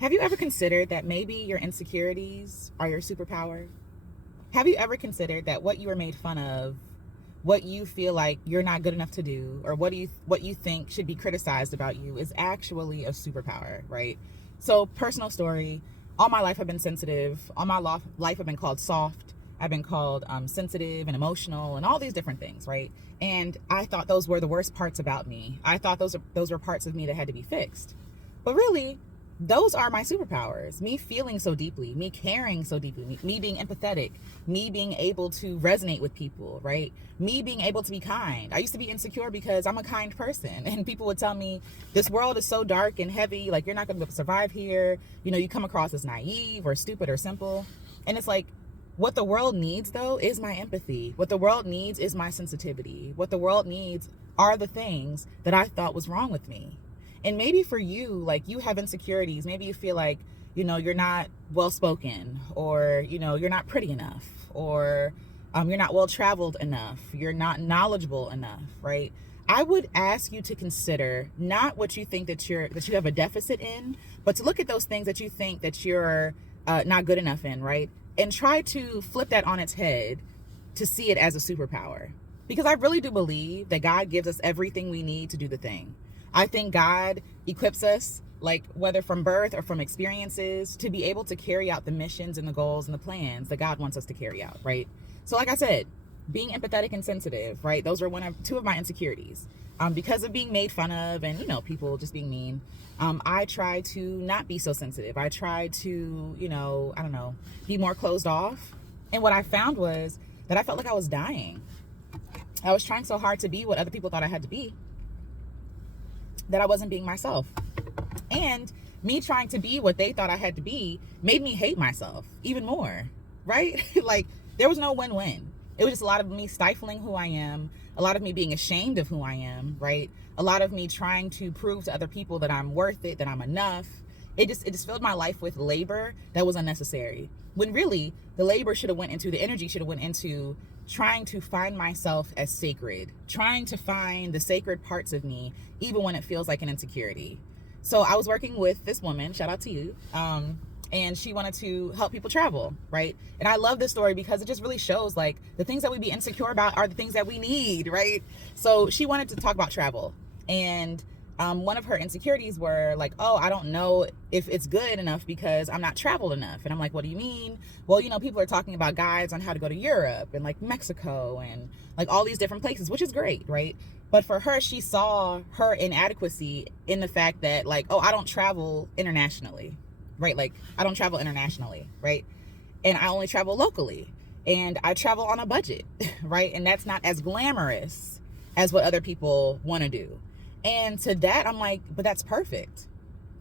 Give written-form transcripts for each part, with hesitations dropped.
Have you ever considered that maybe your insecurities are your superpower? Have you ever considered that what you were made fun of, what you feel like you're not good enough to do, or what you think should be criticized about you is actually a superpower, right? So, personal story, all my life I've been sensitive. All my life I've been called soft. I've been called sensitive and emotional and all these different things, right? And I thought those were the worst parts about me. I thought those were parts of me that had to be fixed. But really, those are my superpowers. Me feeling so deeply, me caring so deeply, me being empathetic, me being able to resonate with people, right? Me being able to be kind. I used to be insecure because I'm a kind person, and people would tell me, this world is so dark and heavy, like you're not going to be able to survive here. You know, you come across as naive or stupid or simple. And it's like, what the world needs, though, is my empathy. What the world needs is my sensitivity. What the world needs are the things that I thought was wrong with me. And maybe for you, like, you have insecurities. Maybe you feel like, you're not well spoken, or, you're not pretty enough, or you're not well traveled enough. You're not knowledgeable enough, right? I would ask you to consider not what you think that you have a deficit in, but to look at those things that you think that you're not good enough in, right? And try to flip that on its head to see it as a superpower. Because I really do believe that God gives us everything we need to do the thing. I think God equips us, like whether from birth or from experiences, to be able to carry out the missions and the goals and the plans that God wants us to carry out, right? So like I said, being empathetic and sensitive, right? Those are two of my insecurities. Because of being made fun of and, people just being mean, I try to not be so sensitive. I try to, be more closed off. And what I found was that I felt like I was dying. I was trying so hard to be what other people thought I had to be, that I wasn't being myself. And me trying to be what they thought I had to be made me hate myself even more, right? Like, there was no win-win. It was just a lot of me stifling who I am, a lot of me being ashamed of who I am, right? A lot of me trying to prove to other people that I'm worth it, that I'm enough. It just filled my life with labor that was unnecessary. When really, the labor should have went into, the energy should have went into trying to find myself as sacred, trying to find the sacred parts of me, even when it feels like an insecurity. So I was working with this woman, shout out to you, and she wanted to help people travel, right? And I love this story because it just really shows, like, the things that we be insecure about are the things that we need, right? So she wanted to talk about travel, and one of her insecurities were like, oh, I don't know if it's good enough because I'm not traveled enough. And I'm like, what do you mean? Well, people are talking about guides on how to go to Europe and like Mexico and like all these different places, which is great, right? But for her, she saw her inadequacy in the fact that, like, oh, I don't travel internationally, right? Like, I don't travel internationally, right? And I only travel locally, and I travel on a budget, right? And that's not as glamorous as what other people want to do. And to that, I'm like, but that's perfect.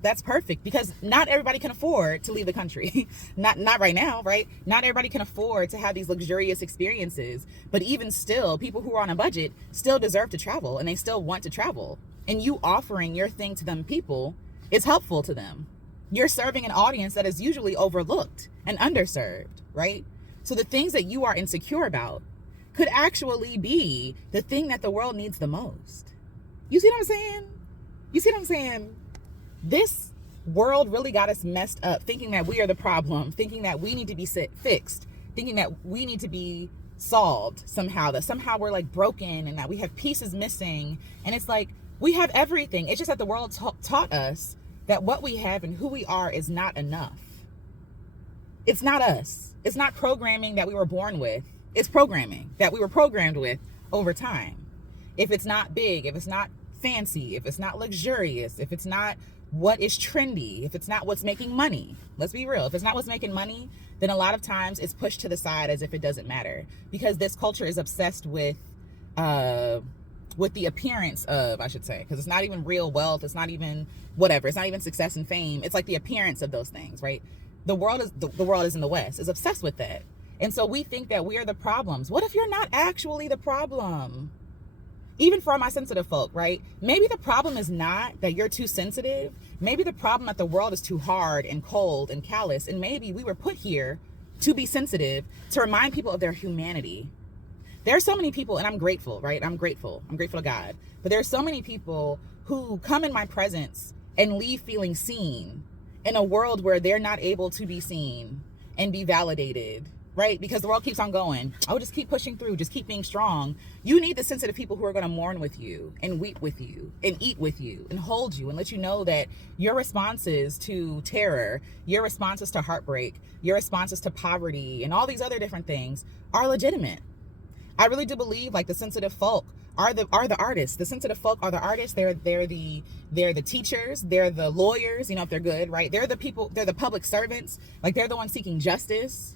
That's perfect, because not everybody can afford to leave the country. not right now, right? Not everybody can afford to have these luxurious experiences. But even still, people who are on a budget still deserve to travel, and they still want to travel. And you offering your thing to them people is helpful to them. You're serving an audience that is usually overlooked and underserved, right? So the things that you are insecure about could actually be the thing that the world needs the most. You see what I'm saying? You see what I'm saying? This world really got us messed up, thinking that we are the problem, thinking that we need to be fixed, thinking that we need to be solved somehow, that somehow we're like broken and that we have pieces missing. And it's like, we have everything. It's just that the world taught us that what we have and who we are is not enough. It's not us. It's not programming that we were born with. It's programming that we were programmed with over time. If it's not big, if it's not fancy, if it's not luxurious, if it's not what is trendy, if it's not what's making money, let's be real. If it's not what's making money, then a lot of times it's pushed to the side as if it doesn't matter, because this culture is obsessed with the appearance of, I should say, because it's not even real wealth. It's not even whatever. It's not even success and fame. It's like the appearance of those things, right? The world is in the West is obsessed with that. And so we think that we are the problems. What if you're not actually the problem? Even for my sensitive folk, right? Maybe the problem is not that you're too sensitive. Maybe the problem that the world is too hard and cold and callous. And maybe we were put here to be sensitive, to remind people of their humanity. There are so many people, and I'm grateful, right? I'm grateful to God. But there are so many people who come in my presence and leave feeling seen in a world where they're not able to be seen and be validated, right? Because the world keeps on going. Oh, just keep pushing through, just keep being strong. You need the sensitive people who are going to mourn with you and weep with you and eat with you and hold you and let you know that your responses to terror, your responses to heartbreak, your responses to poverty and all these other different things are legitimate. I really do believe like the sensitive folk are the artists. The sensitive folk are the artists. They're the teachers. They're the lawyers, you know, if they're good, right? They're the people, they're the public servants. Like they're the ones seeking justice.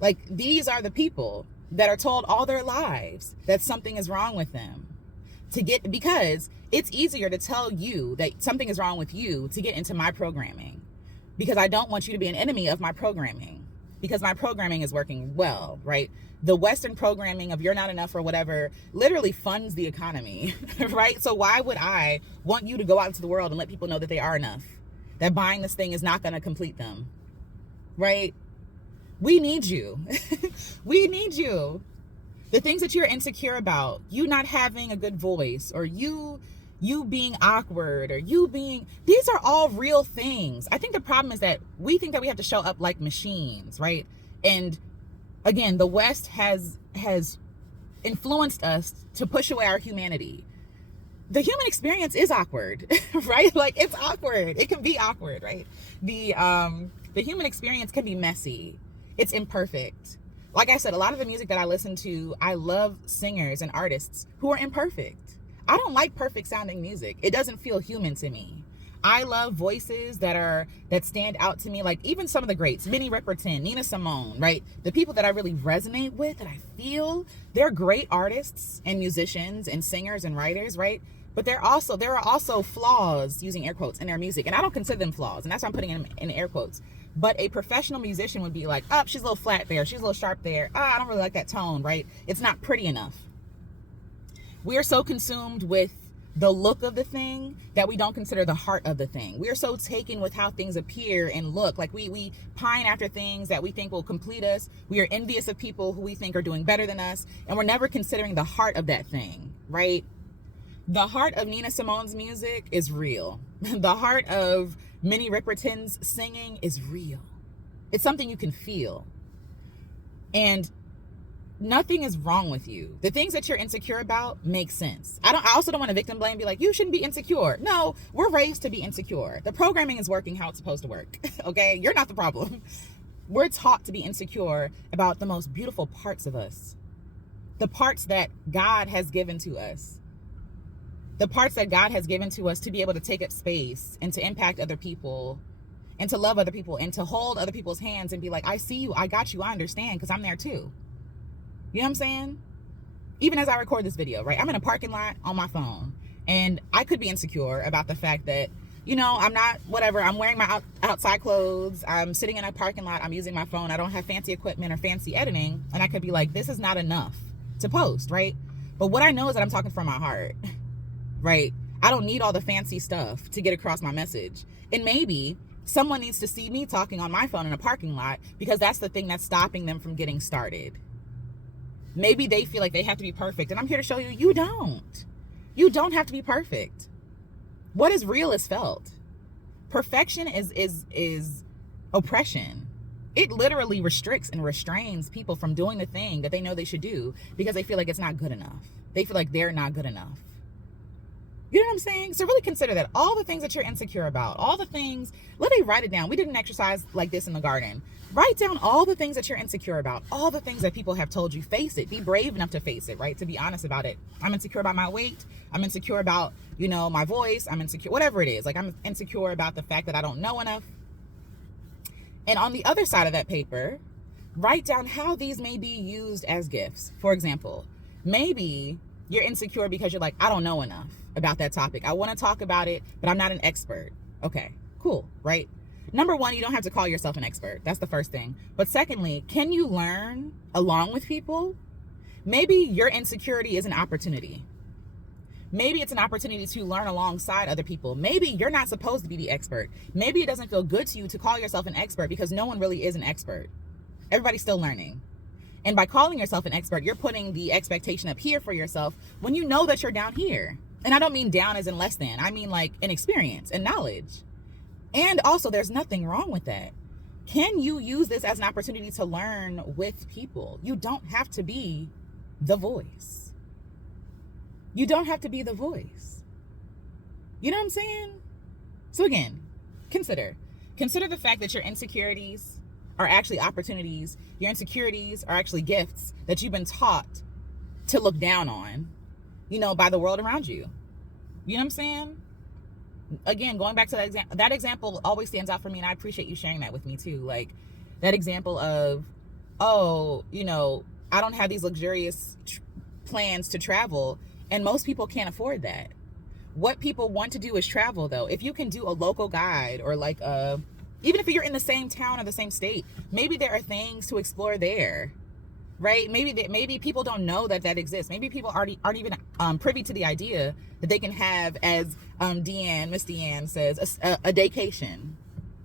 Like these are the people that are told all their lives that something is wrong with them because it's easier to tell you that something is wrong with you to get into my programming, because I don't want you to be an enemy of my programming, because my programming is working well, right? The Western programming of you're not enough or whatever literally funds the economy, right? So why would I want you to go out into the world and let people know that they are enough, that buying this thing is not going to complete them, right? We need you. We need you. The things that you're insecure about, you not having a good voice, or you being awkward, or these are all real things. I think the problem is that we think that we have to show up like machines, right? And again, the West has influenced us to push away our humanity. The human experience is awkward, right? Like it's awkward. It can be awkward, right? The human experience can be messy. It's imperfect. Like I said, a lot of the music that I listen to, I love singers and artists who are imperfect. I don't like perfect sounding music. It doesn't feel human to me. I love voices that stand out to me, like even some of the greats, Minnie Riperton, Nina Simone, right? The people that I really resonate with, that I feel, they're great artists and musicians and singers and writers, right? But there are also flaws, using air quotes, in their music. And I don't consider them flaws, and that's why I'm putting them in air quotes. But a professional musician would be like, oh, she's a little flat there, she's a little sharp there. I don't really like that tone, right? It's not pretty enough. We are so consumed with the look of the thing that we don't consider the heart of the thing. We are so taken with how things appear and look. Like we pine after things that we think will complete us. We are envious of people who we think are doing better than us. And we're never considering the heart of that thing, right? The heart of Nina Simone's music is real. The heart of Minnie Riperton's singing is real. It's something you can feel. And nothing is wrong with you. The things that you're insecure about make sense. I also don't want to victim blame and be like, you shouldn't be insecure. No, we're raised to be insecure. The programming is working how it's supposed to work. Okay? You're not the problem. We're taught to be insecure about the most beautiful parts of us. The parts that God has given to us. The parts that God has given to us to be able to take up space and to impact other people and to love other people and to hold other people's hands and be like, I see you, I got you, I understand, because I'm there too. You know what I'm saying? Even as I record this video, right? I'm in a parking lot on my phone, and I could be insecure about the fact that, you know, I'm not, whatever, I'm wearing my outside clothes, I'm sitting in a parking lot, I'm using my phone, I don't have fancy equipment or fancy editing, and I could be like, this is not enough to post, right? But what I know is that I'm talking from my heart, right? I don't need all the fancy stuff to get across my message. And maybe someone needs to see me talking on my phone in a parking lot because that's the thing that's stopping them from getting started. Maybe they feel like they have to be perfect, and I'm here to show you, you don't. You don't have to be perfect. What is real is felt. Perfection is oppression. It literally restricts and restrains people from doing the thing that they know they should do because they feel like it's not good enough. They feel like they're not good enough. You know what I'm saying? So really consider that all the things that you're insecure about, all the things, let me write it down. We did an exercise like this in the garden. Write down all the things that you're insecure about, all the things that people have told you. Face it. Be brave enough to face it, right? To be honest about it. I'm insecure about my weight. I'm insecure about, you know, my voice. I'm insecure, whatever it is. Like I'm insecure about the fact that I don't know enough. And on the other side of that paper, write down how these may be used as gifts. For example, maybe you're insecure because you're like, I don't know enough about that topic. I want to talk about it, but I'm not an expert. Okay, cool, right? Number one, you don't have to call yourself an expert. That's the first thing. But secondly, can you learn along with people? Maybe your insecurity is an opportunity. Maybe it's an opportunity to learn alongside other people. Maybe you're not supposed to be the expert. Maybe it doesn't feel good to you to call yourself an expert because no one really is an expert. Everybody's still learning. And by calling yourself an expert, you're putting the expectation up here for yourself when you know that you're down here. And I don't mean down as in less than. I mean like in experience and knowledge. And also, there's nothing wrong with that. Can you use this as an opportunity to learn with people? You don't have to be the voice. You don't have to be the voice. You know what I'm saying? So again, consider the fact that your insecurities are actually opportunities. Your insecurities are actually gifts that you've been taught to look down on, by the world around you. You know what I'm saying? Again, going back to that example always stands out for me, and I appreciate you sharing that with me too. Like that example of, I don't have these luxurious plans to travel, and most people can't afford that. What people want to do is travel, though. If you can do a local guide, or like even if you're in the same town or the same state, maybe there are things to explore there, right? Maybe people don't know that exists. Maybe people aren't even privy to the idea that they can have, as Miss Deanne says, a daycation,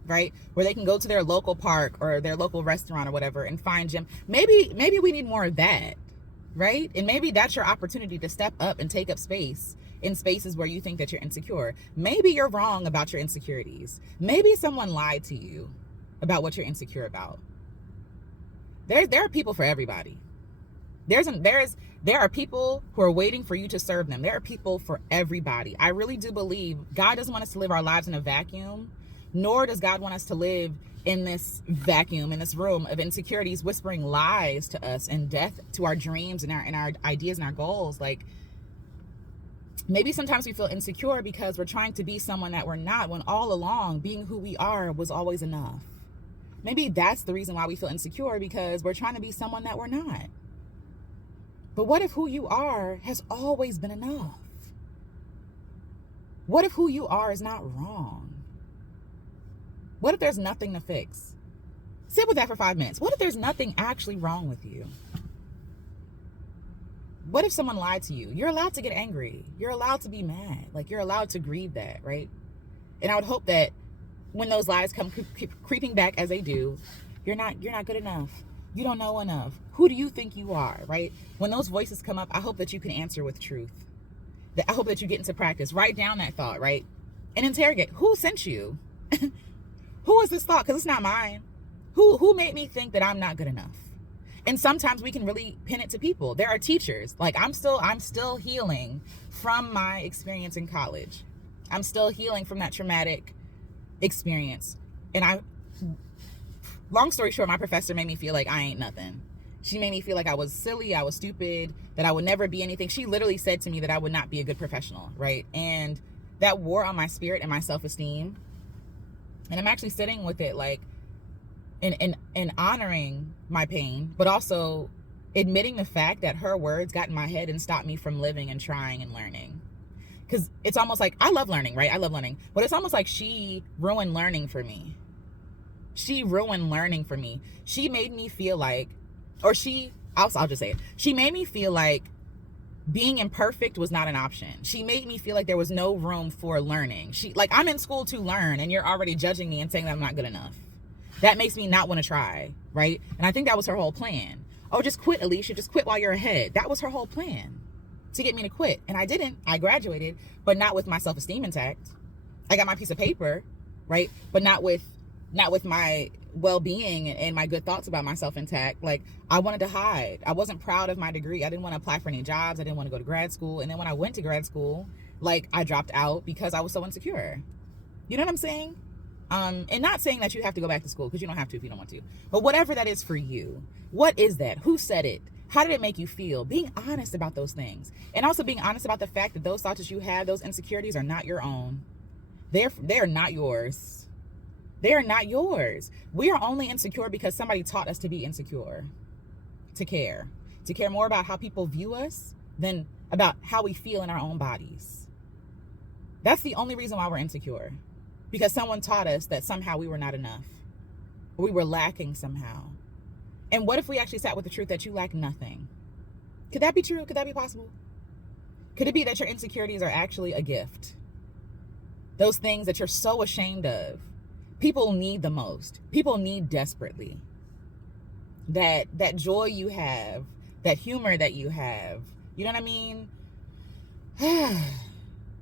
right? Where they can go to their local park or their local restaurant or whatever and find gym. Maybe we need more of that, right? And maybe that's your opportunity to step up and take up space in spaces where you think that you're insecure. Maybe you're wrong about your insecurities. Maybe someone lied to you about what you're insecure about. There are people for everybody. There are people who are waiting for you to serve them. There are people for everybody. I really do believe God doesn't want us to live our lives in a vacuum, nor does God want us to live in this vacuum, in this room of insecurities, whispering lies to us and death to our dreams and our ideas and our goals. Like, maybe sometimes we feel insecure because we're trying to be someone that we're not, when all along being who we are was always enough. Maybe that's the reason why we feel insecure, because we're trying to be someone that we're not. But what if who you are has always been enough? What if who you are is not wrong? What if there's nothing to fix? Sit with that for 5 minutes. What if there's nothing actually wrong with you? What if someone lied to you? You're allowed to get angry. You're allowed to be mad. Like, you're allowed to grieve that, right? And I would hope that when those lies come creeping back, as they do, you're not good enough. You don't know enough. Who do you think you are, right? When those voices come up, I hope that you can answer with truth. I hope that you get into practice. Write down that thought, right? And interrogate. Who sent you? Who is this thought? Because it's not mine. Who made me think that I'm not good enough? And sometimes we can really pin it to people. There are teachers. Like, I'm still healing from my experience in college. I'm still healing from that traumatic experience. And long story short, my professor made me feel like I ain't nothing. She made me feel like I was silly, I was stupid, that I would never be anything. She literally said to me that I would not be a good professional, right? And that wore on my spirit and my self-esteem. And I'm actually sitting with it, like, in honoring my pain, but also admitting the fact that her words got in my head and stopped me from living and trying and learning. Because it's almost like, I love learning, right? I love learning. But it's almost like she ruined learning for me. She ruined learning for me. She made me feel like, I'll just say it. She made me feel like being imperfect was not an option. She made me feel like there was no room for learning. I'm in school to learn, and you're already judging me and saying that I'm not good enough. That makes me not want to try, right? And I think that was her whole plan. Oh, just quit, Alicia. Just quit while you're ahead. That was her whole plan, to get me to quit. And I didn't. I graduated, but not with my self-esteem intact. I got my piece of paper, right? But not with my well-being and my good thoughts about myself intact. Like, I wanted to hide. I wasn't proud of my degree. I didn't want to apply for any jobs. I didn't want to go to grad school. And then when I went to grad school, like, I dropped out because I was so insecure. You know what I'm saying? And not saying that you have to go back to school, because you don't have to if you don't want to. But whatever that is for you, what is that? Who said it? How did it make you feel? Being honest about those things. And also being honest about the fact that those thoughts that you have, those insecurities, are not your own. They're not yours. They are not yours. We are only insecure because somebody taught us to be insecure. To care more about how people view us than about how we feel in our own bodies. That's the only reason why we're insecure. Because someone taught us that somehow we were not enough. We were lacking somehow. And what if we actually sat with the truth that you lack nothing? Could that be true? Could that be possible? Could it be that your insecurities are actually a gift? Those things that you're so ashamed of. People need the most. People need desperately. That joy you have, that humor that you have, you know what I mean?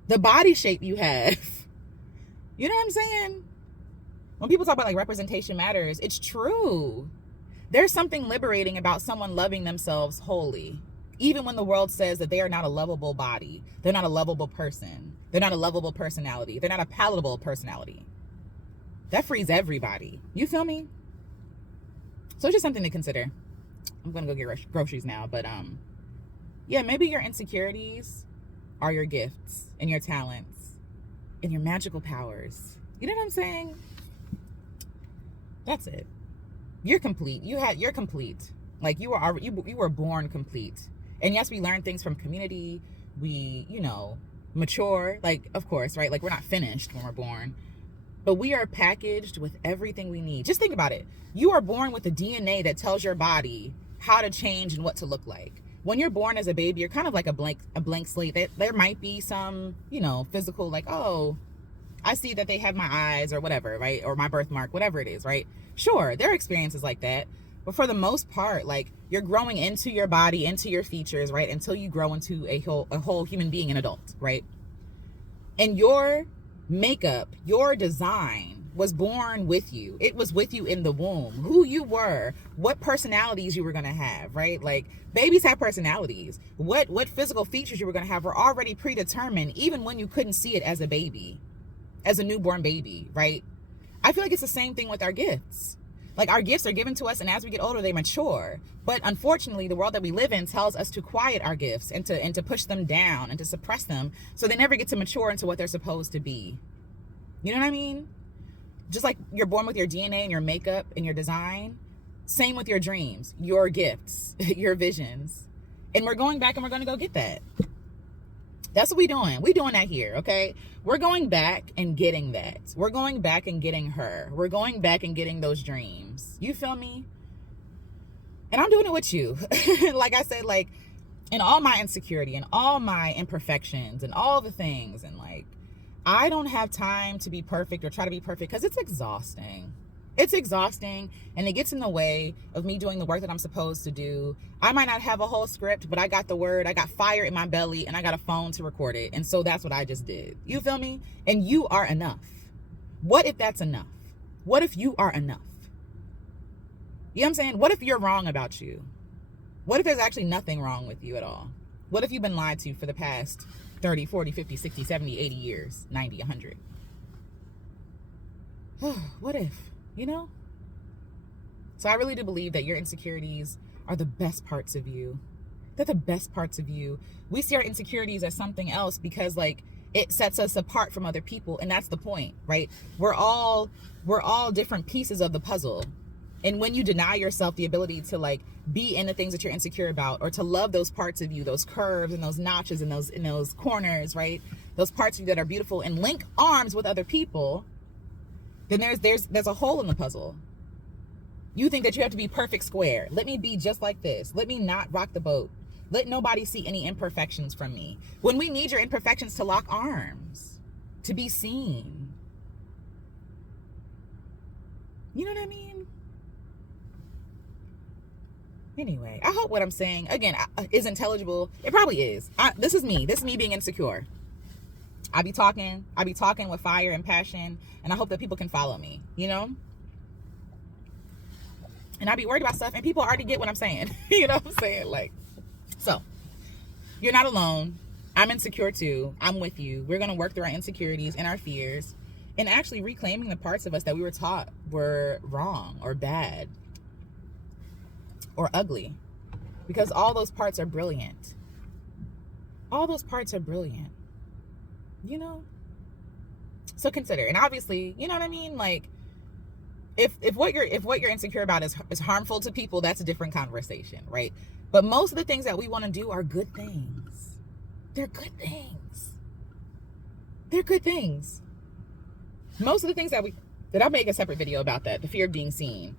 The body shape you have. You know what I'm saying? When people talk about like representation matters, it's true. There's something liberating about someone loving themselves wholly, even when the world says that they are not a lovable body, they're not a lovable person, they're not a lovable personality, they're not a palatable personality. That frees everybody. You feel me? So it's just something to consider. I'm gonna go get groceries now, but yeah, maybe your insecurities are your gifts and your talents and your magical powers. You know what I'm saying? That's it. You're complete. You're complete. Like you were born complete. And yes, we learn things from community. We, mature. Like, of course, right? Like we're not finished when we're born, but we are packaged with everything we need. Just think about it. You are born with the DNA that tells your body how to change and what to look like. When you're born as a baby, you're kind of like a blank slate. There might be some, physical, like, oh, I see that they have my eyes or whatever, right? Or my birthmark, whatever it is, right? Sure, there are experiences like that. But for the most part, like you're growing into your body, into your features, right? Until you grow into a whole human being, an adult, right? And your makeup, your design was born with you. It was with you in the womb. Who you were, what personalities you were going to have, right? Like babies have personalities. What physical features you were going to have were already predetermined, even when you couldn't see it as a baby, as a newborn baby, right? I feel like it's the same thing with our gifts. Like our gifts are given to us, and as we get older, they mature. But unfortunately, the world that we live in tells us to quiet our gifts and to push them down and to suppress them, so they never get to mature into what they're supposed to be. You know what I mean? Just like you're born with your DNA and your makeup and your design, same with your dreams, your gifts, your visions. And we're going back and we're going to go get that. That's what we're doing. We're doing that here, okay? We're going back and getting that. We're going back and getting her. We're going back and getting those dreams. You feel me? And I'm doing it with you. Like I said, like in all my insecurity and all my imperfections and all the things, and like I don't have time to be perfect or try to be perfect because it's exhausting. It's exhausting, and it gets in the way of me doing the work that I'm supposed to do. I might not have a whole script, but I got the word, I got fire in my belly, and I got a phone to record it. And so that's what I just did. You feel me? And you are enough. What if that's enough? What if you are enough? You know what I'm saying? What if you're wrong about you? What if there's actually nothing wrong with you at all? What if you've been lied to for the past 30, 40, 50, 60, 70, 80 years, 90, 100? What if? So I really do believe that your insecurities are the best parts of you. They're the best parts of you. We see our insecurities as something else because like it sets us apart from other people, and that's the point, right? We're all different pieces of the puzzle. And when you deny yourself the ability to like be in the things that you're insecure about, or to love those parts of you, those curves and those notches and those corners, right? Those parts of you that are beautiful, and link arms with other people, then there's a hole in the puzzle. You think that you have to be perfect square. Let me be just like this. Let me not rock the boat. Let nobody see any imperfections from me. When we need your imperfections to lock arms, to be seen. You know what I mean? Anyway, I hope what I'm saying, again, is intelligible. It probably is. This is me being insecure. I be talking with fire and passion, and I hope that people can follow me, And I be worried about stuff, and people already get what I'm saying. You know what I'm saying? Like, so you're not alone. I'm insecure too. I'm with you. We're going to work through our insecurities and our fears, and actually reclaiming the parts of us that we were taught were wrong or bad or ugly, because all those parts are brilliant. All those parts are brilliant. So consider, and obviously, you know what I mean? Like, if what you're insecure about is harmful to people, that's a different conversation, right? But most of the things that we want to do are good things. They're good things. They're good things. Most of the things that I'll make a separate video about that, the fear of being seen.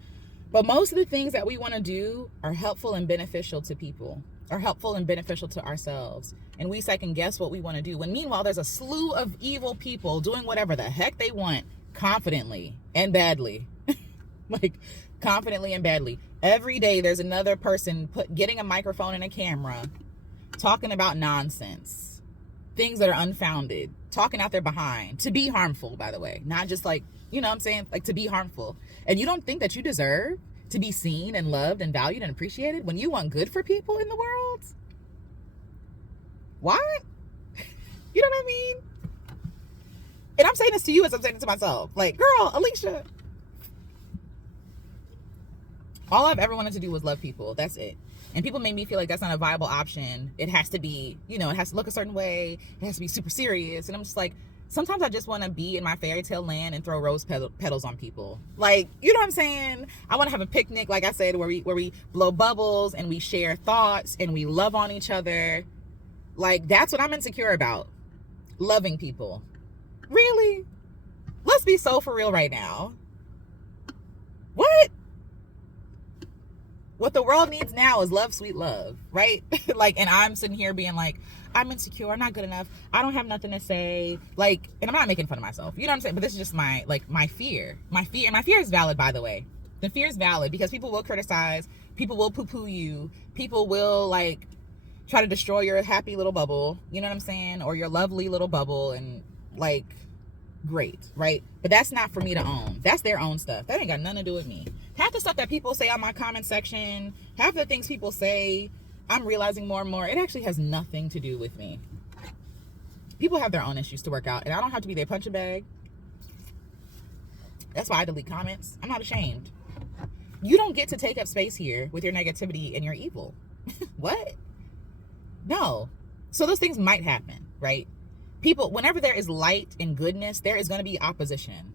But most of the things that we want to do are helpful and beneficial to people, are helpful and beneficial to ourselves. And we second guess what we want to do, when meanwhile there's a slew of evil people doing whatever the heck they want, confidently and badly. Like, confidently and badly. Every day there's another person getting a microphone and a camera, talking about nonsense, things that are unfounded, talking out their behind to be harmful, by the way, not just like, you know what I'm saying, like to be harmful. And you don't think that you deserve to be seen and loved and valued and appreciated when you want good for people in the world? What? You know what I mean? And I'm saying this to you as I'm saying it to myself. Like, girl, Alicia, all I've ever wanted to do was love people. That's it. And people made me feel like that's not a viable option. It has to be, you know, it has to look a certain way. It has to be super serious. And I'm just like, sometimes I just want to be in my fairy tale land and throw rose petals on people. Like, you know what I'm saying? I want to have a picnic, like I said, where we blow bubbles and we share thoughts and we love on each other. Like, that's what I'm insecure about. Loving people. Really? Let's be so for real right now. What? What the world needs now is love, sweet love, right? Like, and I'm sitting here being like, I'm insecure, I'm not good enough, I don't have nothing to say. Like, and I'm not making fun of myself, you know what I'm saying? But this is just my fear. My fear is valid, by the way. The fear is valid because people will criticize, people will poo-poo you, people will like try to destroy your happy little bubble, you know what I'm saying? Or your lovely little bubble, and like, great, right? But that's not for me to own. That's their own stuff. That ain't got nothing to do with me. Half the stuff that people say on my comment section, half the things people say, I'm realizing more and more, it actually has nothing to do with me. People have their own issues to work out, and I don't have to be their punching bag. That's why I delete comments. I'm not ashamed. You don't get to take up space here with your negativity and your evil. What? No. So those things might happen, right? People, whenever there is light and goodness, there is going to be opposition.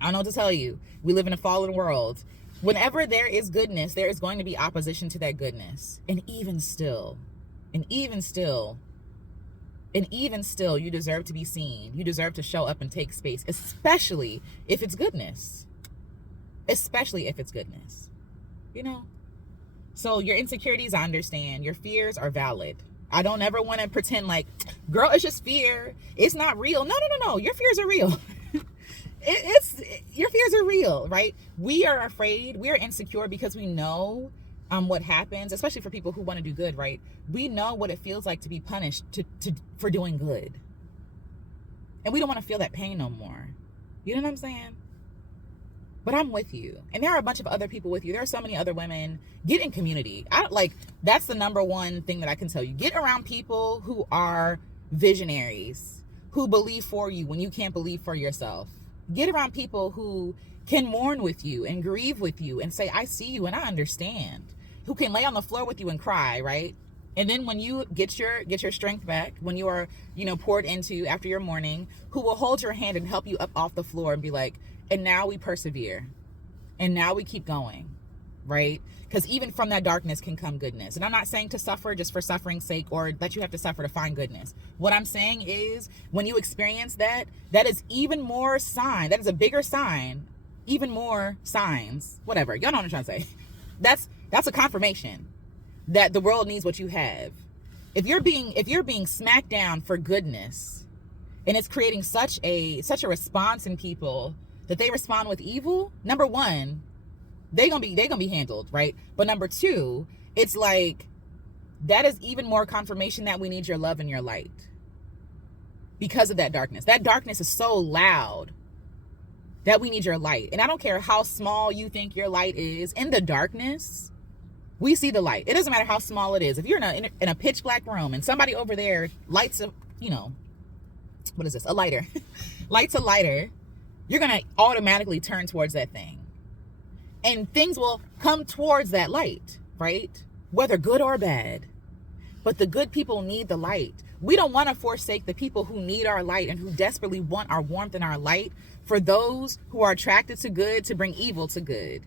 I don't know what to tell you. We live in a fallen world. Whenever there is goodness, there is going to be opposition to that goodness. And even still, you deserve to be seen. You deserve to show up and take space, especially if it's goodness. Especially if it's goodness. You know? So your insecurities, I understand. Your fears are valid. I don't ever want to pretend like, girl, it's just fear. It's not real. No. Your fears are real. Your fears are real, right? We are afraid. We are insecure because we know what happens, especially for people who want to do good, right? We know what it feels like to be punished for doing good. And we don't want to feel that pain no more. You know what I'm saying? But I'm with you. And there are a bunch of other people with you. There are so many other women. Get in community. That's the number one thing that I can tell you. Get around people who are visionaries, who believe for you when you can't believe for yourself. Get around people who can mourn with you and grieve with you and say, I see you and I understand. Who can lay on the floor with you and cry, right? And then when you get your strength back, when you are, poured into after your mourning, who will hold your hand and help you up off the floor and be like, and now we persevere. And now we keep going, right? Because even from that darkness can come goodness. And I'm not saying to suffer just for suffering's sake or that you have to suffer to find goodness. What I'm saying is when you experience that, that is even more sign. That is a bigger sign, even more signs, whatever. Y'all know what I'm trying to say. That's a confirmation that the world needs what you have. If you're being smacked down for goodness and it's creating such a response in people that they respond with evil, number one, they're gonna be handled, right? But number two, it's like that is even more confirmation that we need your love and your light because of that darkness. That darkness is so loud that we need your light. And I don't care how small you think your light is, in the darkness, we see the light. It doesn't matter how small it is. If you're in a pitch black room and somebody over there lights a, what is this? A lighter, lights a lighter, you're going to automatically turn towards that thing. And things will come towards that light, right? Whether good or bad. But the good people need the light. We don't want to forsake the people who need our light and who desperately want our warmth and our light for those who are attracted to good to bring evil to good.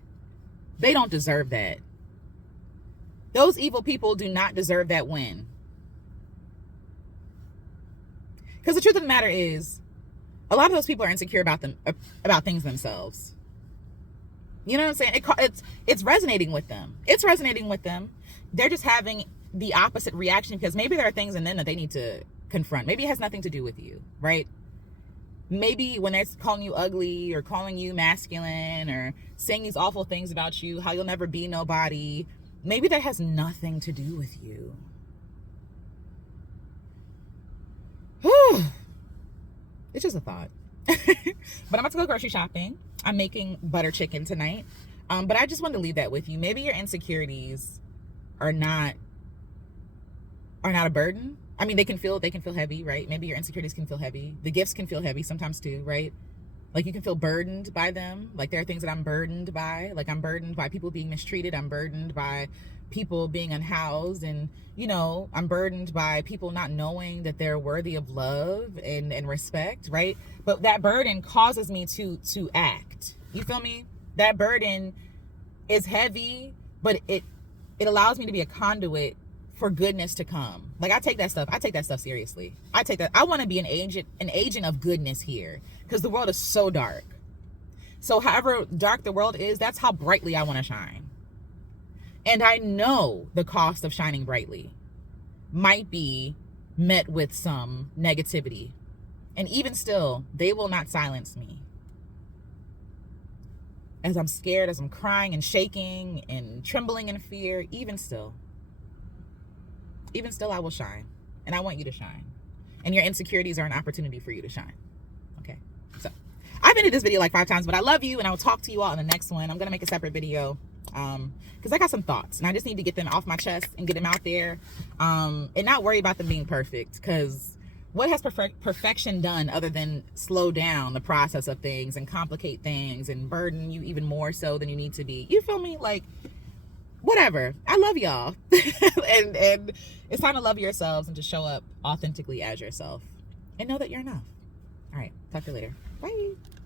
They don't deserve that. Those evil people do not deserve that win. Because the truth of the matter is, a lot of those people are insecure about things themselves. You know what I'm saying? It's resonating with them. It's resonating with them. They're just having the opposite reaction because maybe there are things in them that they need to confront. Maybe it has nothing to do with you, right? Maybe when they're calling you ugly or calling you masculine or saying these awful things about you, how you'll never be nobody, maybe that has nothing to do with you. Whew. It's just a thought. But I'm about to go grocery shopping. I'm making butter chicken tonight. But I just wanted to leave that with you. Maybe your insecurities are not a burden. I mean, they can feel heavy, right? Maybe your insecurities can feel heavy. The gifts can feel heavy sometimes too, right? Like you can feel burdened by them. Like there are things that I'm burdened by. Like I'm burdened by people being mistreated. I'm burdened by people being unhoused. And, I'm burdened by people not knowing that they're worthy of love and respect, right? But that burden causes me to act. You feel me? That burden is heavy, but it allows me to be a conduit for goodness to come. Like I take that stuff seriously. I want to be an agent of goodness here, because the world is so dark. So however dark the world is, that's how brightly I want to shine. And I know the cost of shining brightly might be met with some negativity. And even still, they will not silence me. As I'm scared, as I'm crying and shaking and trembling in fear, even still, I will shine. And I want you to shine. And your insecurities are an opportunity for you to shine. Okay? So, I've ended this video like 5 times, but I love you, and I will talk to you all in the next one. I'm going to make a separate video because I got some thoughts, and I just need to get them off my chest and get them out there, and not worry about them being perfect, because what has perfection done other than slow down the process of things and complicate things and burden you even more so than you need to be? You feel me? Like, whatever. I love y'all. and it's time to love yourselves and to show up authentically as yourself and know that you're enough. All right. Talk to you later. Bye.